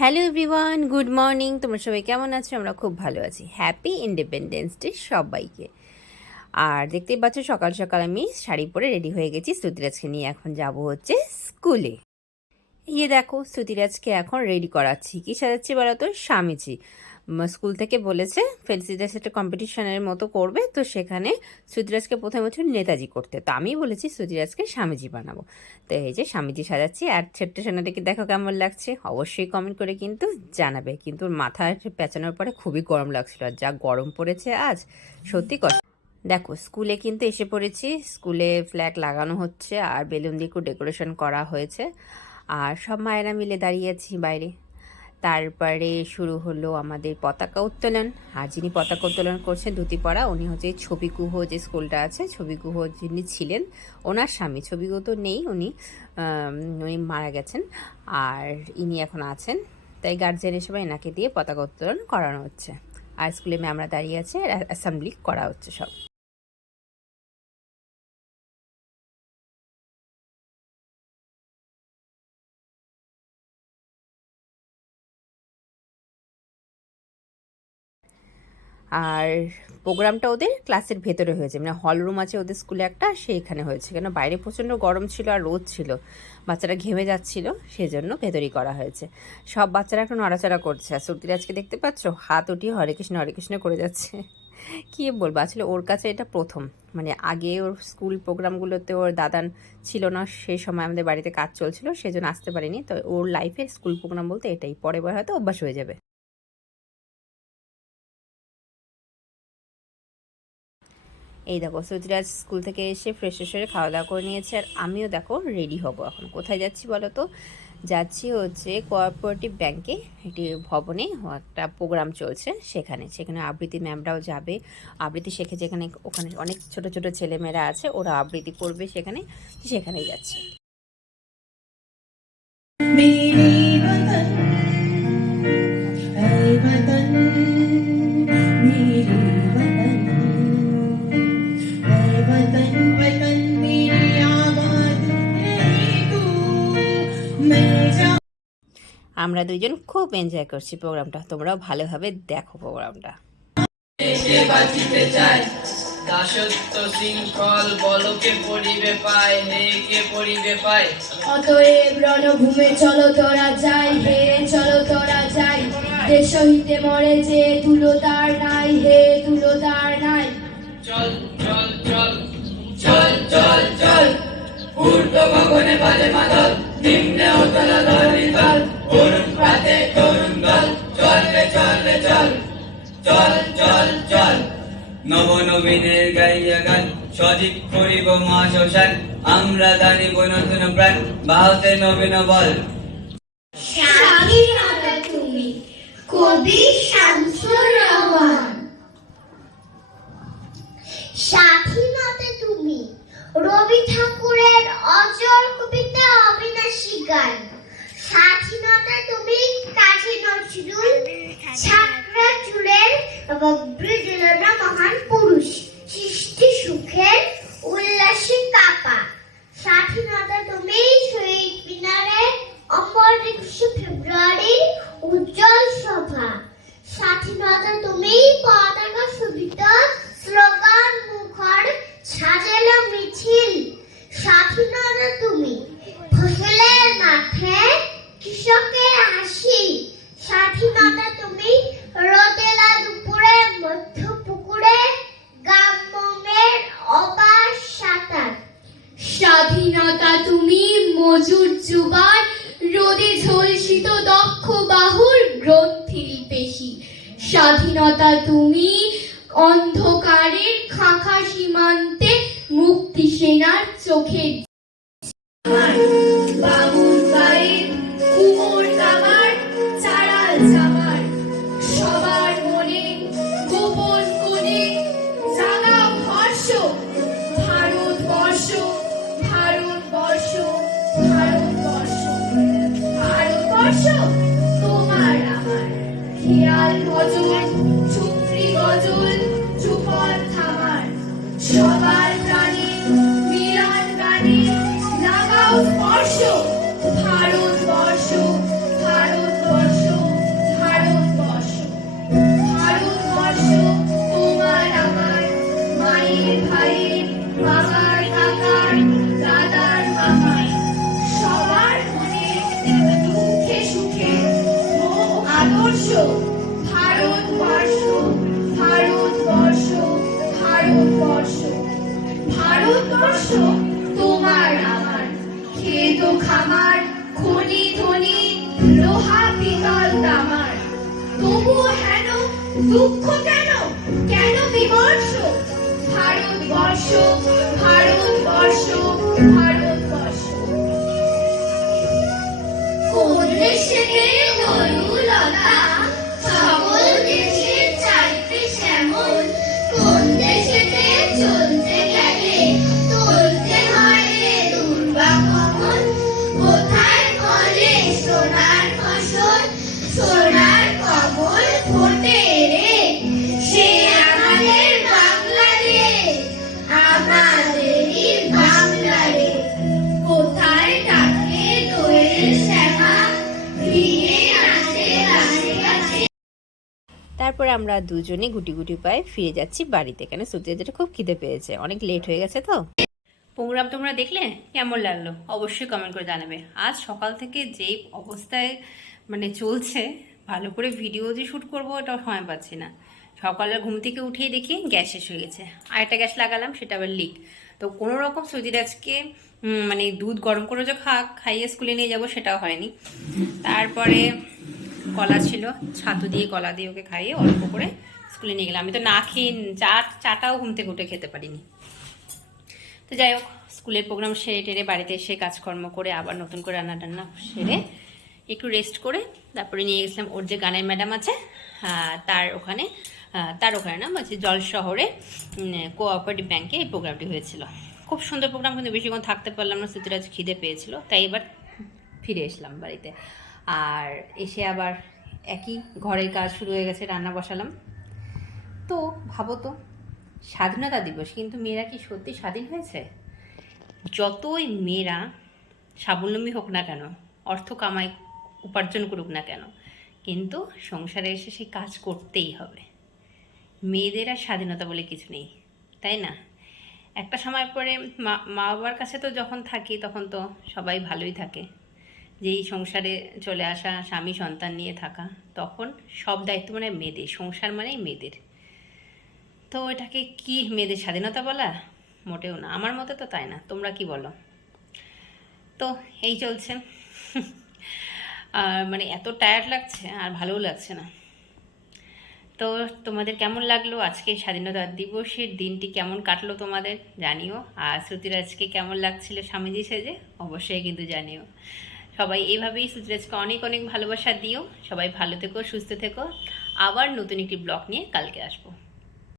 Hello everyone, good morning. তোমরা সবাই কেমন আছো? আমরা খুব ভালো আছি। হ্যাপি ইন্ডিপেন্ডেন্স ডে সবাইকে। আর দেখতেই পাচ্ছ সকাল সকাল আমি শাড়ি পরে রেডি হয়ে গেছি। শ্রুতিরাজকে নিয়ে এখন যাব হচ্ছে স্কুলে। ইয়ে দেখো, শ্রুতিরাজকে এখন রেডি করাচ্ছি। কি সাজাচ্ছি বলো তো? স্বামীজি স্কুল থেকে বলেছে ফেলিসিটাস একটা কম্পিটিশনের মতো করবে, তো সেখানে শ্রুতিরাজকে প্রথমে হচ্ছে নেতাজি করতে, তো আমি বলেছি শ্রুতিরাজকে স্বামীজি বানাবো। তো এই যে স্বামীজি সাজাচ্ছি। আর ছোট্ট সোনাটাকে দেখো কেমন লাগছে, অবশ্যই কমেন্ট করে কিন্তু জানাবে। কিন্তু মাথায় পেঁচানোর পরে খুবই গরম লাগছিল, আর যা গরম পড়েছে আজ, সত্যি কষ্ট। দেখো স্কুলে কিন্তু এসে পড়েছি। স্কুলে ফ্ল্যাগ লাগানো হচ্ছে আর বেলুন দিয়ে একটু ডেকোরেশন করা হয়েছে, আর সব মায়েরা মিলে দাঁড়িয়েছি বাইরে। তারপরে শুরু হলো আমাদের পতাকা উত্তোলন। আর যিনি পতাকা উত্তোলন করছেন ধুতি পরা, উনি হচ্ছে ছবিগুহ, যে স্কুলটা আছে ছবিগুহ যিনি ছিলেন, ওনার স্বামী। ছবিগুহ তো নেই, উনি মারা গেছেন, আর ইনি এখন আছেন। তাই গার্জেন হিসেবে এনাকে দিয়ে পতাকা উত্তোলন করানো হচ্ছে। আর স্কুলে ম্যামরা দাঁড়িয়ে আছে, অ্যাসেম্বলি করা হচ্ছে সব। আর প্রোগ্রামটা ওদের ক্লাসের ভেতরে হয়েছে, মানে হল রুম আছে ওদের স্কুলে একটা, সেইখানে হয়েছে। কেন বাইরে প্রচণ্ড গরম ছিল আর রোদ ছিল, বাচ্চারা ঘেমে যাচ্ছিল, সেজন্য ভেতরেই করা হয়েছে। সব বাচ্চারা এখন নড়াচড়া করছে। আর শ্রুতিরাজকে দেখতে পাচ্ছ, হাত উঠিয়ে হরে কৃষ্ণ করে যাচ্ছে। কী বলবো, আসলে ওর কাছে এটা প্রথম। মানে আগে ওর স্কুল প্রোগ্রামগুলোতে ওর দাদা ছিল না, সেই সময় আমাদের বাড়িতে কাজ চলছিল, সেজন্য আসতে পারিনি। তো ওর লাইফের স্কুল প্রোগ্রাম বলতে এটাই, পরে হয়তো অভ্যাস হয়ে যাবে। এই দেখো শ্রুতিরাজ স্কুল থেকে এসে ফ্রেশ হয়ে খাওয়া দাওয়া করে নিয়েছে, আর আমিও দেখো রেডি হব। এখন কোথায় যাচ্ছি বলো তো? যাচ্ছি হচ্ছে কোঅপারেটিভ ব্যাংকে, একটি ভবনে একটা প্রোগ্রাম চলছে, সেখানে সেখানে আবৃত্তি ম্যামরাও যাবে। আবৃত্তি শেখে যেখানে, ওখানে অনেক ছোট ছোট ছেলেমেয়েরা আছে, ওরা আবৃত্তি করবে সেখানে, সেখানেই যাচ্ছি। আমরা দুইজন খুব এনজয় করছি প্রোগ্রামটা, তোমরাও ভালোভাবে দেখো প্রোগ্রামটা। দাসত্ব শৃঙ্খল বলকে পড়িবে পায়, হে কে পড়িবে পায়। অতএব রণভূমে চলো তোরা যাই, হে চলো তোরা যাই। দেশ হইতে মরে যে তুলতার নাই, হে তুলতার নাই। চল চল চল চল চল চল, ঊর্ধ্ব গগনে বাজে মাদল, নিম্নে উতলা ধরণী তল, অরুণ প্রাতে তরুণ দল, চল রে চল রে চল, চল চল চল। নব নবীনের গাইয়া গান, সজীব করিব মা শ্মশান, আমরা দানিব নতুন প্রাণ, বাহতে নবীন বল। স্বাধীনতা তুমি, কবি শামসুর রহমান। স্বাধীনতা তুমি, রবি ঠাকুরের অজর কবিতা, অবিনাশী গান। স্বাধীনতা তুমি, কাজী নজরুল, ছাত্রা চুরের বৃদ্ধনা মহান পুরুষ, সৃষ্টি সুখের উল্লাসে কাপা। স্বাধীনতা তুমি, শহীদ মিনারে অমর 21শে ফেব্রুয়ারি উজ্জ্বল সভা। স্বাধীনতা তুমি, পতাকা শোভিত স্লোগান মুখর সাজালো মিছিল। স্বাধীনতা তুমি, ফসলের মাঠে কৃষকের হাসি। স্বাধীনতা তুমি, রোদেলা দুপুরে মধ্য পুকুরে গ্রামের অবাস সাঁতার। স্বাধীনতা তুমি, মজুর যুবার রোদে ঝলসিত দক্ষ বাহুর গ্রন্থিল পেশি। স্বাধীনতা তুমি, অন্ধকারের খাঁখা সীমান্তে মুক্তি সেনার চোখের বাবুর গায়ের কুমোর কামার চারাল চামার। সবার মনে গোপন কোণে জাগাও হর্ষ, ভারতবর্ষ ভারতবর্ষ ভারতবর্ষ ভারতবর্ষ। তোমার আমার খেয়াল ভজন, ছুত্রী গজল, ধ্রুপদ থামার। সবার প্রাণে মিলন গানে লাগাও স্পর্শ, ভারতবর্ষ ভারতবর্ষ তবুও হেন দুঃখ কেন, কেন বিমর্ষ? ভারতবর্ষ, ভারতবর্ষ, ভারতবর্ষ। কোন দেশেতে তরুলতা সকল দেশের চাইতে শ্যামল, কোন দেশেতে চলতে গেলে তুলতে হয় রে দুর্বাগমন, কোথায় ফলে সোনার ফসল, সোনার কমল ফোটে রে, সে আমাদের বাংলাদেশ, আমাদেরই বাংলাদেশ। কোথায় ডাকে দোয়েল শ্যামা, ফিরে আসে গাছে গাছে। তারপরে আমরা দুজনে গুটি গুটি পায়ে ফিরে যাচ্ছি বাড়িতে, কেন সুতির যেটা খুব খিদে পেয়েছে, অনেক লেট হয়ে গেছে তো। প্রোগ্রাম তোমরা দেখলে কেমন লাগলো অবশ্যই কমেন্ট করে জানাবে। আজ সকাল থেকে যেই অবস্থায় মানে চলছে, ভালো করে ভিডিও যে শ্যুট করবো এটা সময় পাচ্ছি না। সকালে ঘুম থেকে উঠেই দেখি গ্যাস শেষ হয়ে গেছে, আরেকটা গ্যাস লাগালাম, সেটা আবার লিক। তো কোনো রকম সুজিরাজকে মানে দুধ গরম করে যে খাইয়ে স্কুলে নিয়ে যাব সেটাও হয়নি। তারপরে কলা ছিল, ছাতু দিয়ে কলা দিয়ে ওকে খাইয়ে অল্প করে স্কুলে নিয়ে গেলাম। আমি তো না খেয়ে চাটাও ঘুম থেকে উঠে খেতে পারিনি। তো যাই হোক, স্কুলের প্রোগ্রাম সেরে টেরে বাড়িতে এসে কাজকর্ম করে আবার নতুন করে রান্না টান্না সেরে একটু রেস্ট করে তারপরে নিয়ে গেছিলাম ওর যে গানের ম্যাডাম আছে তার ওখানে না বলছি জল শহরে কোঅপারেটিভ ব্যাংকে এই প্রোগ্রামটি হয়েছিল। খুব সুন্দর প্রোগ্রাম, কিন্তু বেশিক্ষণ থাকতে পারলাম না, সুতিরাজ খিদে পেয়েছিল, তাই এবার ফিরে এসলাম বাড়িতে। আর এসে আবার একই ঘরের কাজ শুরু হয়ে গেছে, রান্না বসালাম। তো ভাবো তো, স্বাধীনতা দিবস, কিন্তু মেয়েরা কি সত্যি স্বাধীন হয়েছে? যতই মেয়েরা স্বাবলম্বী হোক না কেন, অর্থ কামাই উপার্জন করুক না কেন, কিন্তু সংসারে এসে সেই কাজ করতেই হবে। মেয়েদের আর স্বাধীনতা বলে কিছু নেই, তাই না? একটা সময় পরে মা বাবার কাছে তো যখন থাকি তখন তো সবাই ভালোই থাকে, যেই সংসারে চলে আসা, স্বামী সন্তান নিয়ে থাকা, তখন সব দায়িত্ব মানে মেয়েদের, সংসার মানেই মেয়েদের। তো এটাকে কি মেয়েদের স্বাধীনতা বলা? মোটেও না, আমার মতে তো তাই না। তোমরা কি বলো? তো এই চলছে। মানে এত টায়ার্ড লাগছে আর ভালোও লাগছে না। তো তোমাদের কেমন লাগলো আজকে স্বাধীনতা দিবসের দিনটি, কেমন কাটলো তোমাদের জানিও। আর শ্রুতিরাজকে কেমন লাগছিল স্বামীজি সেজে, অবশ্যই কিন্তু জানিও। সবাই এইভাবেই শ্রুতিরাজকে অনেক অনেক ভালোবাসা দিও। সবাই ভালো থেকো, সুস্থ থেকো। আবার নতুন একটি ব্লগ নিয়ে কালকে আসবো।